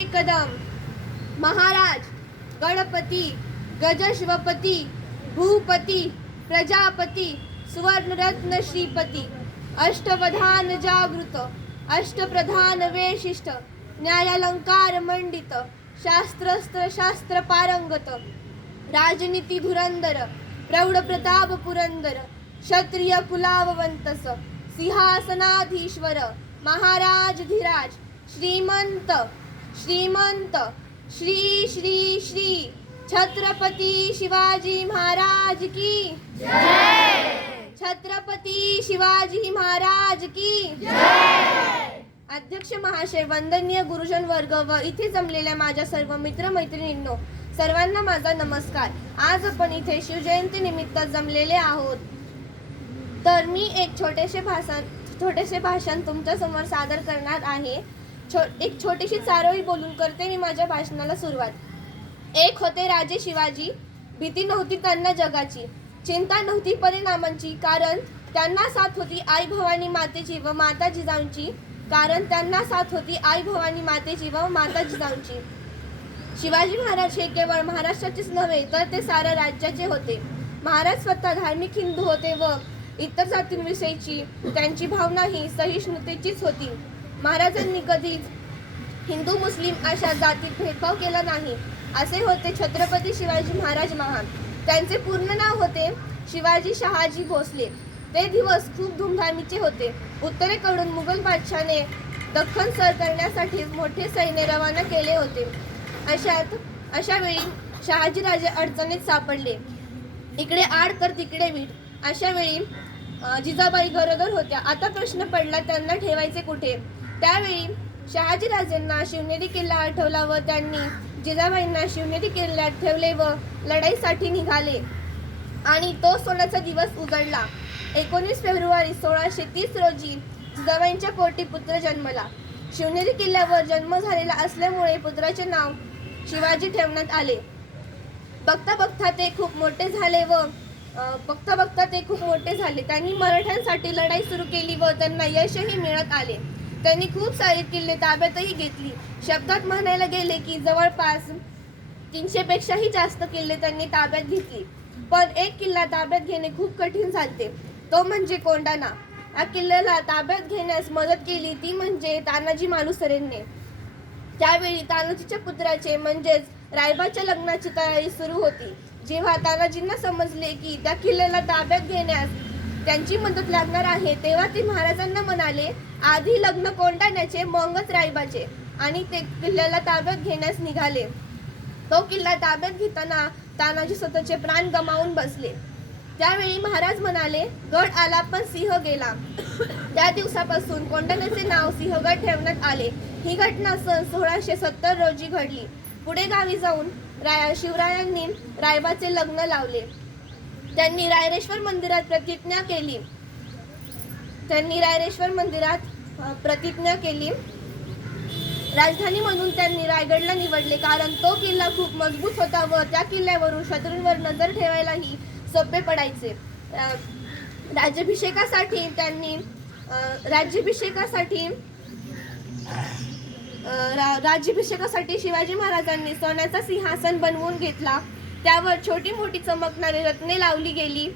कदम महाराज गणपती गजश्वपती भूपती प्रजापती सुवर्णरत्न श्रीपती अष्टप्रधान जागृत अष्टप्रधान वेशिष्ट न्यायालंकार मंडित शास्त्रस्त्र शास्त्र पारंगत राजनीती धुरंदर प्रौढ प्रताप पुरंदर क्षत्रिय कुलाववंतस सिंहासनाधीश्वर महाराज धीराज श्रीमंत श्रीमंत श्री श्री श्री छत्रपती शिवाजी महाराज की। छत्रपती शिवाजी महाराज की। अध्यक्ष महाशय वंदनीय गुरुजन वर्ग व इथे जमलेल्या माझ्या सर्व मित्र मैत्रिणींनो सर्वांना माझा नमस्कार. आज आपण इथे शिवजयंती निमित्त जमलेले आहोत. तर मी एक छोटेसे भाषण छोटेसे भाषण तुमच्यासमोर सादर करणार आहे. छो एक छोटीशी चारोळी बोलून करते मी माझ्या भाषणाला सुरुवात. एक होते राजे शिवाजी. भीती नव्हती त्यांना जगाची. चिंता नव्हती परिणामांची कारण त्यांना साथ होती आई भवानी मातेची व माता जिजाऊंची. कारण त्यांना साथ होती आई भवानी मातेची व माता जिजाऊंची. शिवाजी महाराज हे केवळ महाराष्ट्राचेच नव्हे तर ते साऱ्या राज्याचे होते. महाराज स्वतः धार्मिक हिंदू होते व इतर जातींविषयीची त्यांची भावना ही सहिष्णुतेचीच होती. महाराजांनी कधीच हिंदू मुस्लिम अशा जातीत भेदभाव केला नाही. असे होते छत्रपती शिवाजी महाराज महान. त्यांचे पूर्ण नाव होते शिवाजी शहाजी भोसले. ते दिवस खूप धूमधामीचे होते. उत्तरेकडून मुघल बादशाने दख्खन सर करण्यासाठी मोठे सैन्य रवाना केले होते. अशात अशा वेळी शहाजीराजे अडचणीत सापडले. इकडे आड तर तिकडे वीट. अशा वेळी जिजाबाई गरोदर होत्या. आता प्रश्न पडला त्यांना ठेवायचे कुठे? त्यावेळी शहाजीराजेंना शिवनेरी किल्ला आठवला व त्यांनी जिजाबाईंना शिवनेरी किल्ल्यात ठेवले व लढाईसाठी निघाले. आणि तो सोन्याचा दिवस उजळला. एकोणीस फेब्रुवारी सोळाशे तीस रोजी जिजाबाईंच्या पोटी पुत्र जन्मला. शिवनेरी किल्ल्यावर जन्म झालेला असल्यामुळे पुत्राचे नाव शिवाजी ठेवण्यात आले. बघता बघता ते खूप मोठे झाले व बघता बघता ते खूप मोठे झाले. त्यांनी मराठ्यांसाठी लढाई सुरू केली व त्यांना यशही मिळत आले. त्यांनी खूप सारे किल्ले ताब्यातही घेतली. शब्दात म्हणायला गेले की जवळपास तीनशे पेक्षाही जास्त किल्ले त्यांनी ताब्यात घेतली. पण एक किल्ला ताब्यात घेणे खूप कठीण झालते. तो म्हणजे कोंडाणा या किल्ल्याला ताब्यात घेण्यास मदत केली ती म्हणजे तानाजी मालुसरेंनी त्यावेळी तानाजीच्या पुत्राचे म्हणजेच रायबाच्या लग्नाची तयारी सुरू होती. जेव्हा तानाजींना समजले की त्या किल्ल्याला ताब्यात घेण्यास त्यांची मदत लागणार आहे. तेव्हा ते महाराजांना म्हणाले आधी लग्न कोंडाण्याचे मगच रायबाचे. आणि ते किल्ल्याला ताब्यात घेण्यास निघाले. तो किल्ला ताब्यात घेताना तानाजी स्वतःचे प्राण गमावून बसले. त्यावेळी महाराज म्हणाले गड आला पण सिंह गेला. त्या दिवसापासून कोंडाण्याचे नाव सिंहगड ठेवण्यात आले. ही घटना सन सोळाशे सत्तर रोजी घडली. पुढे गावी जाऊन राय शिवरायांनी रायबाचे लग्न लावले. त्यांनी रायरेश्वर मंदिरात प्रतिज्ञा केली. त्यांनी रायरेश्वर मंदिरात प्रतिज्ञा केली. राजधानी म्हणून त्यांनी रायगडला निवडले कारण तो किल्ला खूप मजबूत होता व त्या किल्ल्यावरून शत्रूंवर नजर ठेवायलाही सोपे पडायचे. राज्याभिषेकासाठी त्यांनी राज्याभिषेकासाठी रा- राज्याभिषेकासाठी शिवाजी महाराजांनी सोन्याचा सिंहासन बनवून घेतला. त्यावर छोटी मोठी चमकणारी रत्ने लावली गेली.